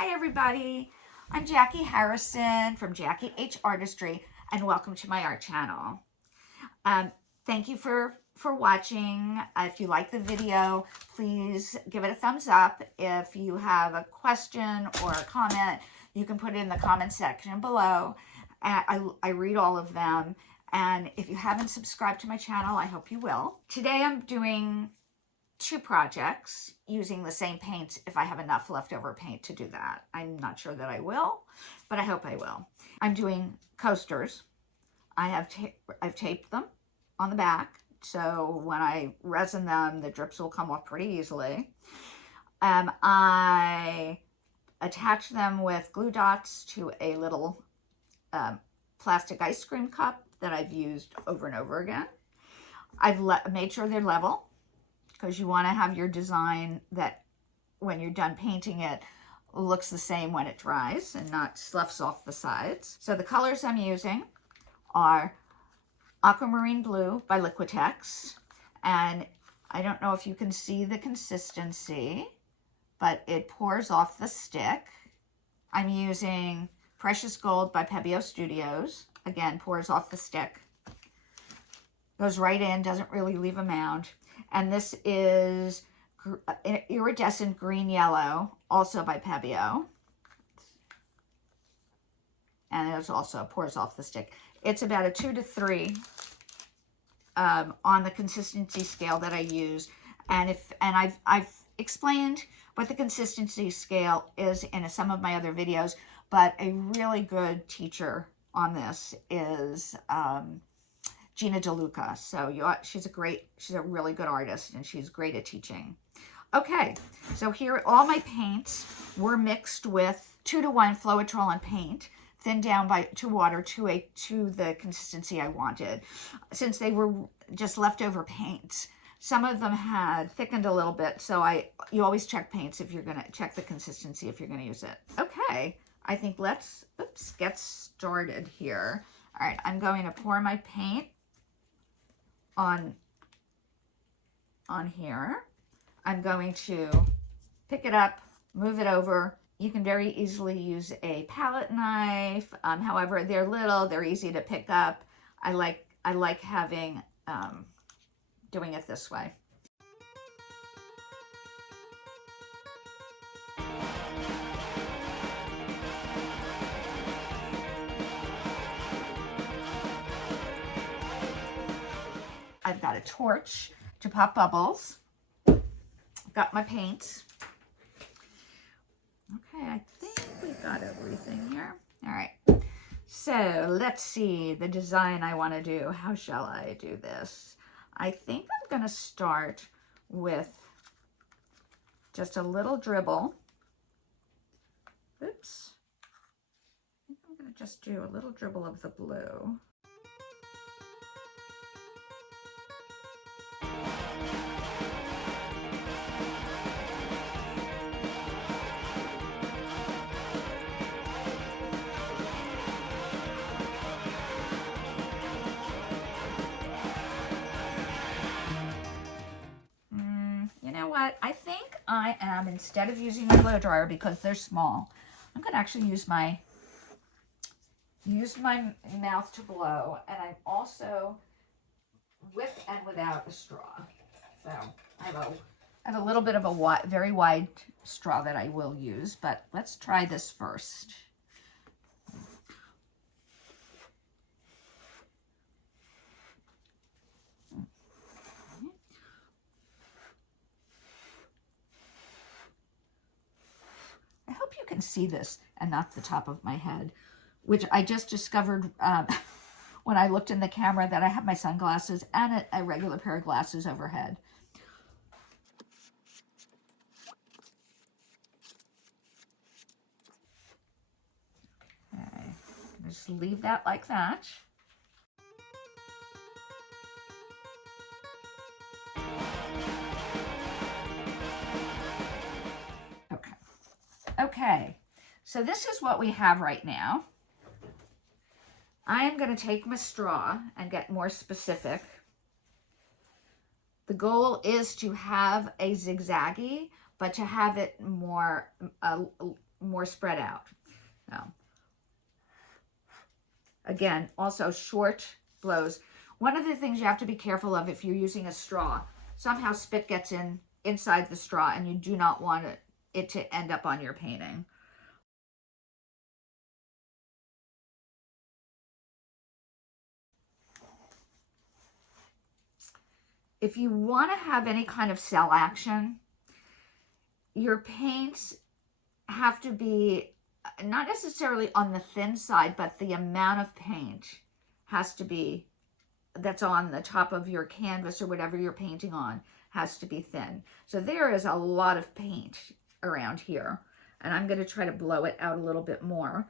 Hi everybody, I'm Jackie Harrison from Jackie H Artistry and welcome to my art channel. Thank you for watching. If you like the video, please give it a thumbs up. If you have a question or a comment, you can put it in the comment section below. I read all of them. And if you haven't subscribed to my channel, I hope you will. Today I'm doing 2 projects using the same paints if I have enough leftover paint to do that. I'm not sure that I will, but I hope I will. I'm doing coasters. I've taped them on the back, so when I resin them, the drips will come off pretty easily. I attach them with glue dots to a little plastic ice cream cup that I've used over and over again. I've made sure they're level, because you want to have your design that when you're done painting it looks the same when it dries and not sloughs off the sides. So the colors I'm using are Aquamarine Blue by Liquitex, and I don't know if you can see the consistency, but it pours off the stick. I'm using Precious Gold by Pebeo Studios. Again, pours off the stick. Goes right in, doesn't really leave a mound. And this is Iridescent Green Yellow, also by Pebeo. And it also pours off the stick. It's about a 2 to 3 on the consistency scale that I use. And I've explained what the consistency scale is in some of my other videos, but a really good teacher on this is Gina Deluca. So she's a really good artist, and she's great at teaching. Okay, so here all my paints were mixed with 2-to-1 Floetrol and paint, thinned down to water to the consistency I wanted. Since they were just leftover paints, some of them had thickened a little bit, so you always check paints if you're gonna check the consistency if you're gonna use it. Okay, I think let's get started here. All right, I'm going to pour my paint on here. I'm going to pick it up, move it over. You can very easily use a palette knife. However, they're little, they're easy to pick up. I like having doing it this way. I've got a torch to pop bubbles. I've got my paint. Okay, I think we've got everything here. All right, so let's see the design I want to do. How shall I do this? I think I'm going to start with just a little dribble. Oops. I think I'm going to just do a little dribble of the blue. What I think I am, instead of using my blow dryer because they're small, I'm going to actually use my mouth to blow, and I'm also with and without a straw. So I have a little bit of a very wide straw that I will use, but let's try this first. You can see this and not the top of my head, which I just discovered when I looked in the camera that I have my sunglasses and a regular pair of glasses overhead. Okay, just leave that like that. Okay, so this is what we have right now. I am going to take my straw and get more specific. The goal is to have a zigzaggy, but to have it more more spread out. Now, again, also short blows. One of the things you have to be careful of if you're using a straw, somehow spit gets inside the straw and you do not want it to end up on your painting. If you want to have any kind of cell action, your paints have to be not necessarily on the thin side, but the amount of paint has to be, that's on the top of your canvas or whatever you're painting on, has to be thin. So there is a lot of paint around here, and I'm going to try to blow it out a little bit more.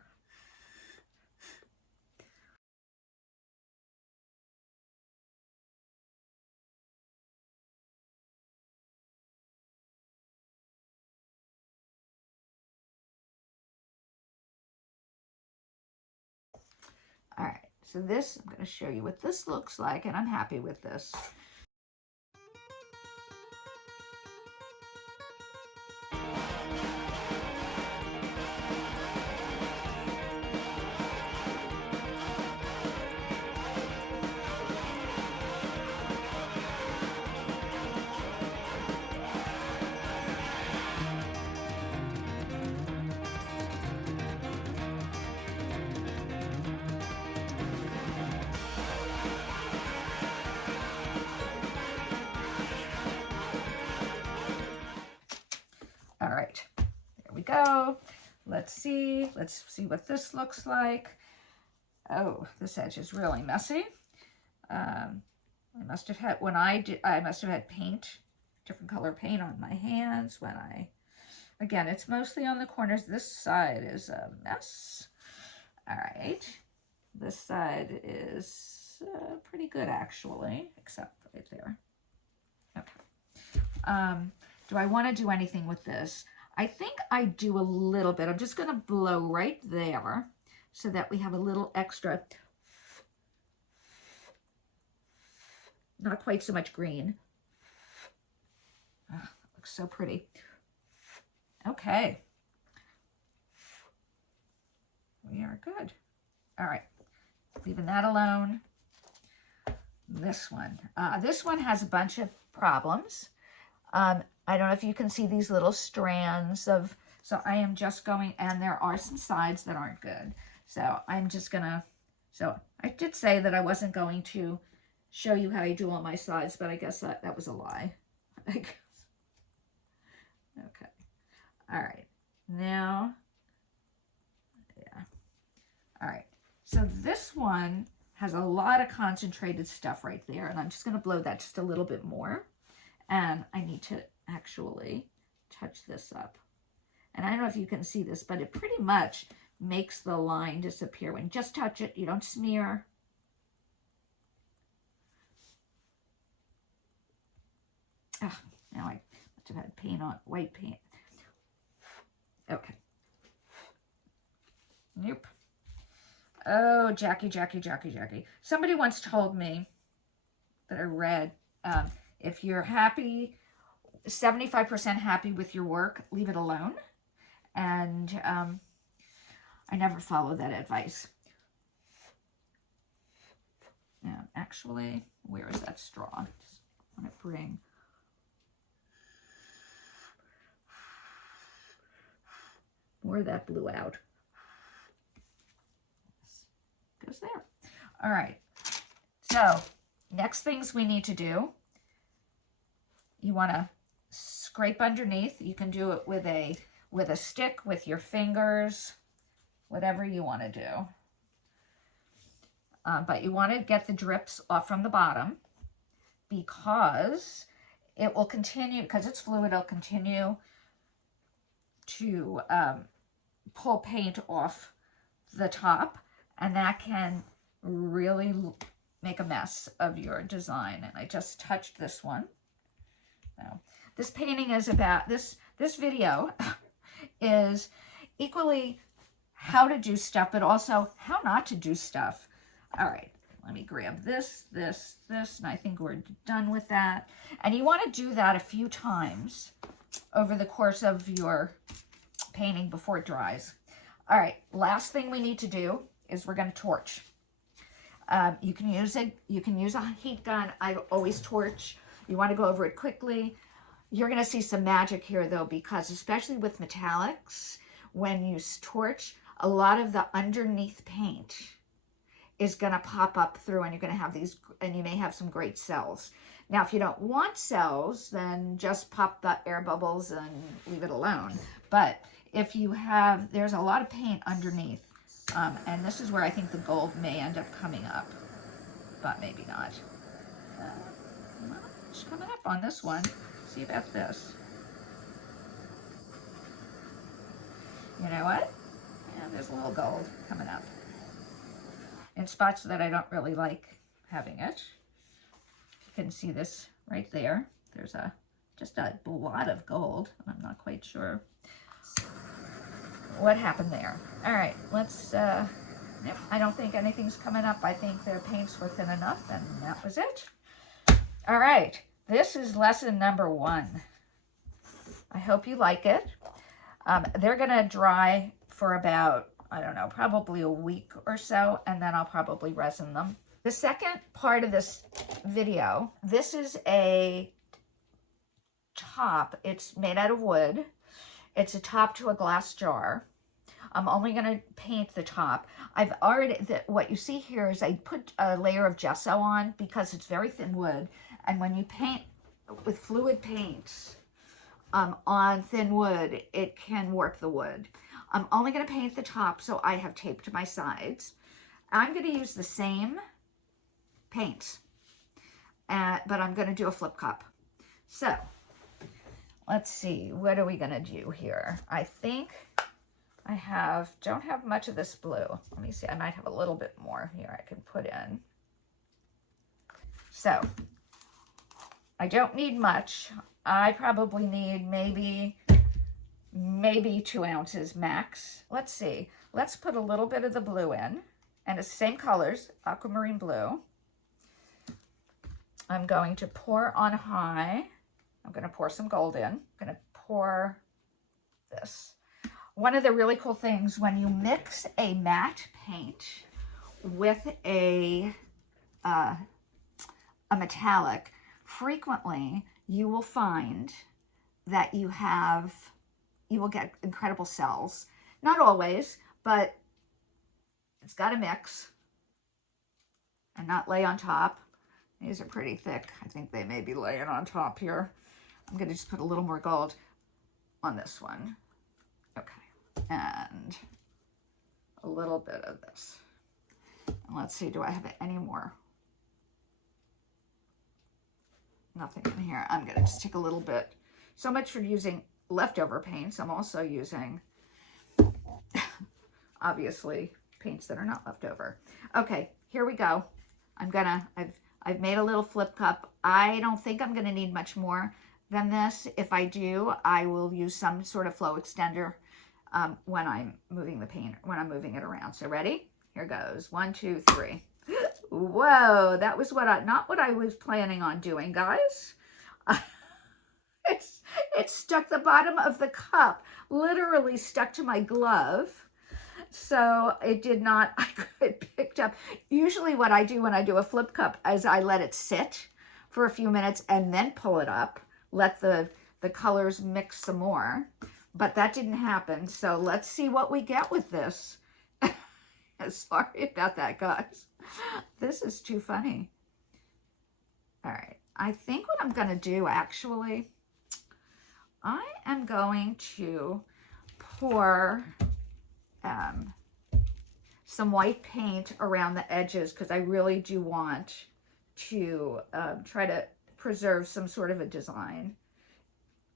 All right, so this, I'm going to show you what this looks like, and I'm happy with this. All right, there we go. Let's see what this looks like. Oh, this edge is really messy. I must have had, I must have had paint, different color paint on my hands when again, it's mostly on the corners. This side is a mess. All right, this side is pretty good actually, except right there. Okay. Do I want to do anything with this? I think I do a little bit. I'm just going to blow right there so that we have a little extra, not quite so much green. Oh, that looks so pretty. Okay. We are good. All right. Leaving that alone. This one has a bunch of problems. I don't know if you can see these little strands of, so I am just going, and there are some sides that aren't good. So I'm just gonna, so I did say that I wasn't going to show you how I do all my sides, but I guess that was a lie. Okay. All right. Now, yeah. All right. So this one has a lot of concentrated stuff right there, and I'm just gonna blow that just a little bit more. And I need to actually touch this up. And I don't know if you can see this, but it pretty much makes the line disappear. When you just touch it, you don't smear. Ah, now I must have had paint on, white paint. Okay. Nope. Oh, Jackie. Somebody once told me that I read, if you're happy, 75% happy with your work, leave it alone. And I never follow that advice. Now, actually, where is that straw? Just want to bring. More of that blue out. Goes there. All right. So, next things we need to do. You want to scrape underneath. You can do it with a stick, with your fingers, whatever you want to do. But you want to get the drips off from the bottom because it will continue, because it's fluid, it'll continue to pull paint off the top, and that can really make a mess of your design. And I just touched this one. Now, this painting is about, this video is equally how to do stuff, but also how not to do stuff. All right, let me grab this, and I think we're done with that. And you want to do that a few times over the course of your painting before it dries. All right, last thing we need to do is we're going to torch. You can use a heat gun. I always torch. You want to go over it quickly. You're going to see some magic here though, because especially with metallics, when you torch, a lot of the underneath paint is going to pop up through, and you're going to have these, and you may have some great cells. Now, if you don't want cells, then just pop the air bubbles and leave it alone. But if you have, there's a lot of paint underneath, and this is where I think the gold may end up coming up, but maybe not. Not much coming up on this one. See about this. You know what? Yeah, there's a little gold coming up in spots that I don't really like having it. You can see this right there. There's just a lot of gold. I'm not quite sure what happened there. All right, let's, nope, I don't think anything's coming up. I think the paints were thin enough, and that was it. All right, this is lesson number 1. I hope you like it. They're gonna dry for about, I don't know, probably a week or so, and then I'll probably resin them. The second part of this video, this is a top. It's made out of wood. It's a top to a glass jar. I'm only going to paint the top. I've already, what you see here is I put a layer of gesso on because it's very thin wood. And when you paint with fluid paints on thin wood, it can warp the wood. I'm only going to paint the top, so I have taped my sides. I'm going to use the same paints, but I'm going to do a flip cup. So let's see, what are we going to do here? I think I don't have much of this blue. Let me see, I might have a little bit more here I can put in. So I don't need much. I probably need maybe 2 ounces max. Let's see, let's put a little bit of the blue in, and it's the same colors, aquamarine blue. I'm going to pour on high. I'm going to pour some gold in. I'm going to pour this. One of the really cool things, when you mix a matte paint with a metallic, frequently you will find that you will get incredible cells. Not always, but it's got to mix and not lay on top. These are pretty thick. I think they may be laying on top here. I'm going to just put a little more gold on this one. Okay. And a little bit of this. And let's see, do I have any more? Nothing in here. I'm going to just take a little bit. So much for using leftover paints. I'm also using, obviously, paints that are not leftover. Okay, here we go. I've made a little flip cup. I don't think I'm going to need much more than this. If I do, I will use some sort of flow extender when I'm moving the paint, when I'm moving it around. So ready? Here goes. 1, 2, 3. Whoa, that was not what I was planning on doing, guys. It stuck, the bottom of the cup literally stuck to my glove. So it did not, it picked up. Usually what I do when I do a flip cup is I let it sit for a few minutes and then pull it up, let the colors mix some more, but that didn't happen. So let's see what we get with this. Sorry about that, guys. This is too funny. All right, I think what I'm gonna do actually, I am going to pour some white paint around the edges because I really do want to try to preserve some sort of a design,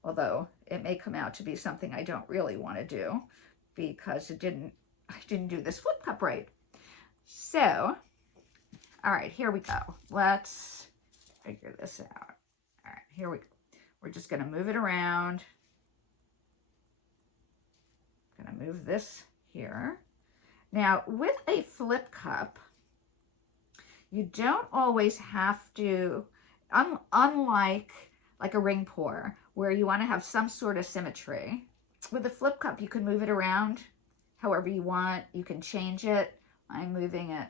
although it may come out to be something I don't really want to do because I didn't do this flip cup right. So, all right, here we go. Let's figure this out. All right, here we go. We're just going to move it around. Going to move this here. Now, with a flip cup, you don't always have to, unlike like a ring pour, where you want to have some sort of symmetry, With a flip cup, you can move it around however you want. You can change it. I'm moving it.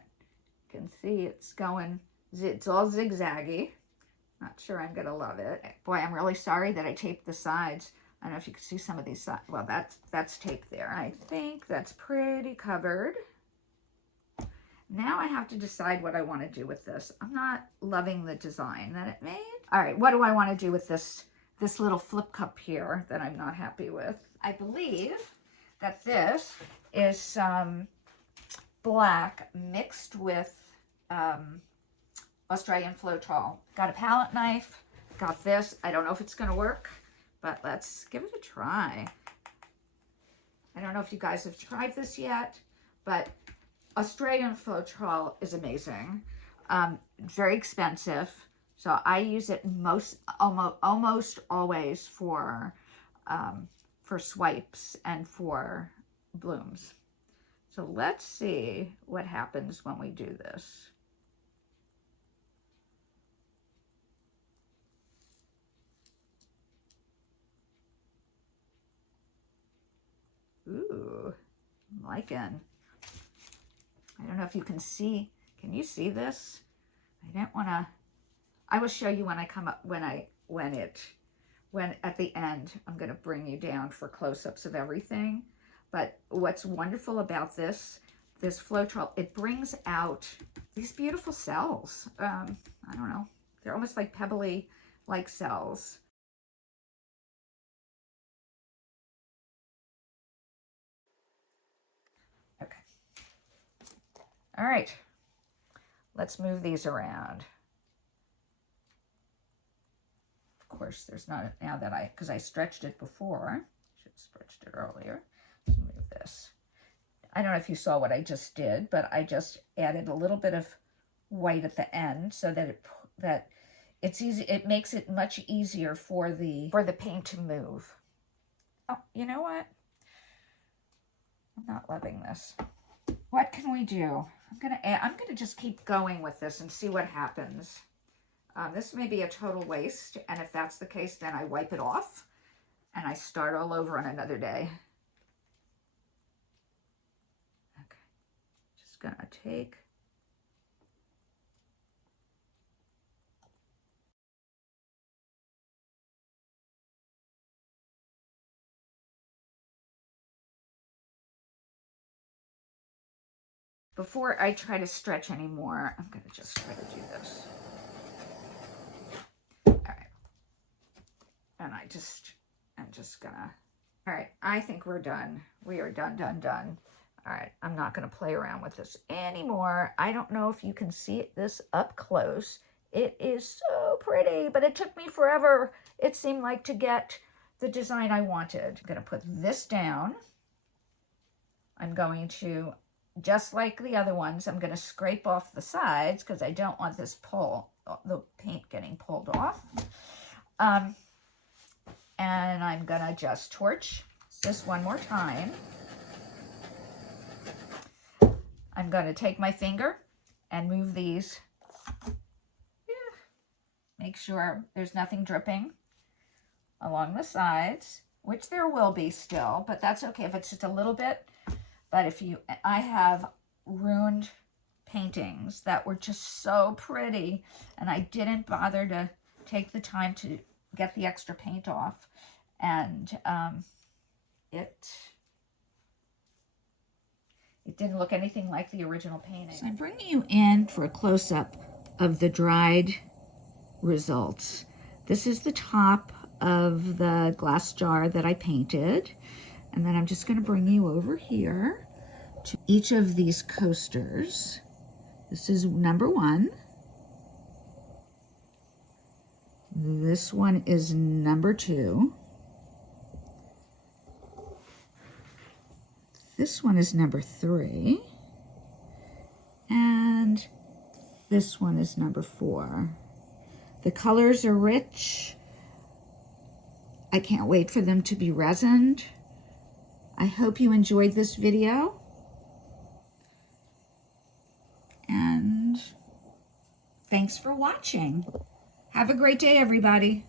You can see it's going, it's all zigzaggy. Not sure I'm going to love it. Boy, I'm really sorry that I taped the sides. I don't know if you can see some of these sides. Well, that's taped there. I think that's pretty covered. Now I have to decide what I want to do with this. I'm not loving the design that it made. All right, what do I want to do with this little flip cup here that I'm not happy with? I believe that this is some black mixed with Australian Floetrol. Got a palette knife, got this. I don't know if it's going to work, but let's give it a try. I don't know if you guys have tried this yet, but Australian Floetrol is amazing. Very expensive, so I use it almost always for swipes and for blooms. So let's see what happens when we do this. Ooh, I'm liking. I don't know if you can see. Can you see this? I don't want to. I will show you when I come up, when at the end, I'm going to bring you down for close-ups of everything. But what's wonderful about this Floetrol, it brings out these beautiful cells. I don't know. They're almost like pebbly-like cells. Okay. All right. Let's move these around. Of course, there's not, now that because I stretched it before. Should have stretched it earlier. Let's move this. I don't know if you saw what I just did, but I just added a little bit of white at the end so that it's easy. It makes it much easier for the paint to move. Oh, you know what? I'm not loving this. What can we do? I'm gonna just keep going with this and see what happens. This may be a total waste, and if that's the case, then I wipe it off and I start all over on another day. Okay, just gonna take. Before I try to stretch anymore, I'm gonna just try to do this. All right, and I'm just gonna, all right, I think we're done. We are done. All right, I'm not gonna play around with this anymore. I don't know if you can see this up close. It is so pretty, but it took me forever, it seemed like, to get the design I wanted. I'm gonna put this down. I'm going to, just like the other ones, I'm going to scrape off the sides because I don't want the paint getting pulled off. And I'm going to just torch this one more time. I'm going to take my finger and move these. Make sure there's nothing dripping along the sides, which there will be still, but that's okay if it's just a little bit. But I have ruined paintings that were just so pretty, and I didn't bother to take the time to get the extra paint off, and it didn't look anything like the original painting. So I'm bringing you in for a close-up of the dried results. This is the top of the glass jar that I painted. And then I'm just going to bring you over here to each of these coasters. This is number 1. This one is number 2. This one is number 3. And this one is number 4. The colors are rich. I can't wait for them to be resined. I hope you enjoyed this video, and thanks for watching. Have a great day, everybody.